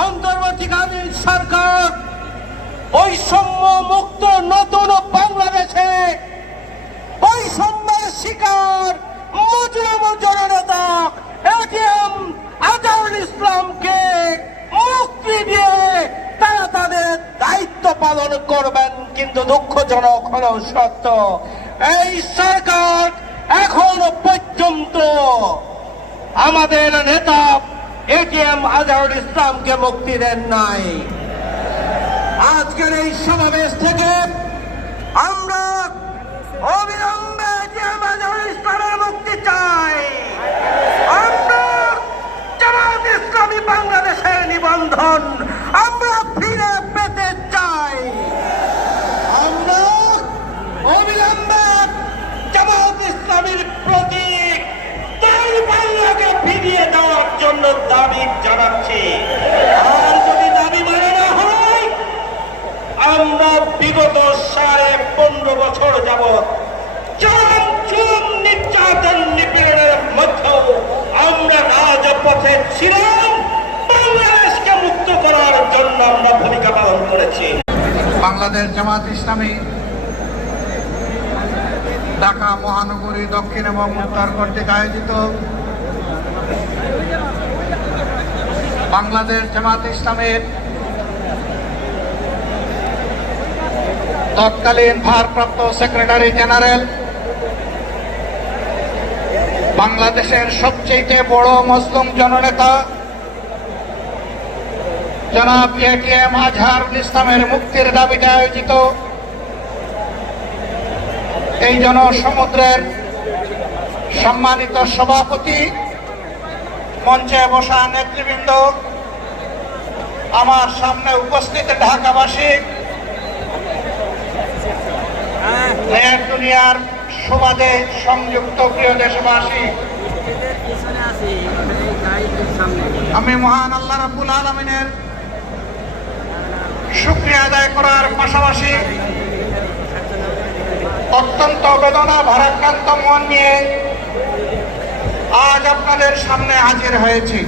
অন্তর্বর্তীকালীন সরকার বৈষম্য মুক্ত নতুন বাংলাদেশে বৈষম্যের শিকার মুজরিম জননেতা এটিএম আজহারুল ইসলামকে মুক্তি দিয়ে তারা তাদের দায়িত্ব পালন করবেন। কিন্তু দুঃখজনক হলেও সত্য, এই সরকার এখন পর্যন্ত আমাদের নেতা এটিএম আজহারুল ইসলামকে মুক্তি দেন নাই। আজকের এই সমাবেশ থেকে আমরা অবিলম্বে এটিএম আজহারুল ইসলামের মুক্তি চাই। আমরা জামায়াত ইসলামী বাংলাদেশের নিবন্ধন আমরা ফিরে পেতে চাই। আমরা অবিলম্বে জামায়াত ইসলামীর প্রতীক তাই বাংলাকে ফিরিয়ে দেওয়ার জন্য দাবি জানাচ্ছি। আর যদি দাবি মানে না হয়, আমরা বিগত 15.5 বছর যাবৎ চরম নির্যাতন নিপীড়নের মধ্যেও আমরা রাজপথে ছিলাম। বাংলাদেশকে মুক্ত করার জন্য আমরা ভূমিকা পালন করেছি। বাংলাদেশ জামায়াত ইসলামী ঢাকা মহানগরী দক্ষিণ এবং উত্তর কর্তৃক আয়োজিত বাংলাদেশ জামায়াত ইসলামের তৎকালীন ভারপ্রাপ্ত সেক্রেটারি জেনারেল, বাংলাদেশের সবচেয়ে বড় মুসলিম জননেতা জনাব এটিএম আজহারুল ইসলামের মুক্তির দাবিতে আয়োজিত এই জনসমুদ্রের সম্মানিত সভাপতি, মঞ্চে বসা নেতৃবৃন্দ, আমার সামনে উপস্থিত ঢাকাবাসী, দুনিয়ার সমাজে সংযুক্ত প্রিয় দেশবাসী, আমি মহান আল্লাহ রাব্বুল আলামিনের শুকরিয়া আদায় করার পাশাপাশি অত্যন্ত বেদনা ভারাক্রান্ত মন নিয়ে আজ আপনাদের সামনে হাজির হয়েছি।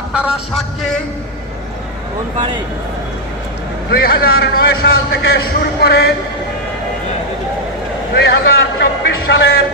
আপনারা সাক্ষী, 2009 সাল থেকে শুরু করে 2024 সালের